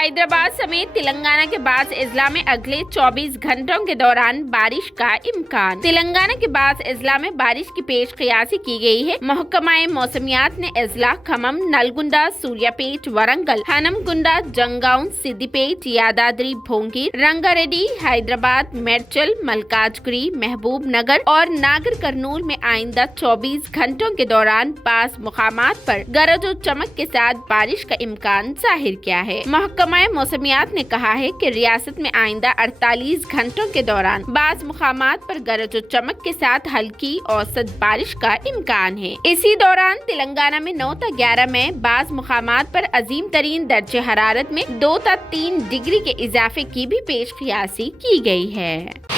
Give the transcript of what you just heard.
हैदराबाद समेत तेलंगाना के बाद अजला में अगले 24 घंटों के दौरान बारिश का इम्कान। तेलंगाना के बाद अजला में बारिश की पेश क़ियासी की गई है। महकमाए मौसमियात ने अजला, खम्मम, नलगुंडा, सूर्यापेट, वरंगल, हनमगुंडा, जंगाउन, सिद्दीपेट, यादाद्री भोंगीर, रंगारेड्डी, हैदराबाद, मेडचल, मलकाजगिरी, महबूब नगर और नागर कर्नूल में आइंदा 24 घंटों के दौरान बास मुकामात पर गरज और चमक के साथ बारिश का इम्कान जाहिर किया है। महकमाए मौसमियात ने कहा है कि रियासत में आइंदा 48 घंटों के दौरान बास मुकामात पर गरज और चमक के साथ हल्की औसत बारिश का इम्कान है। इसी दौरान तेलंगाना में 9 से 11 में बास मुकामात पर अजीम तरीन दर्जे हरारत में 2 से 3 डिग्री के इजाफे की भी पेश क़ियासी की गई है।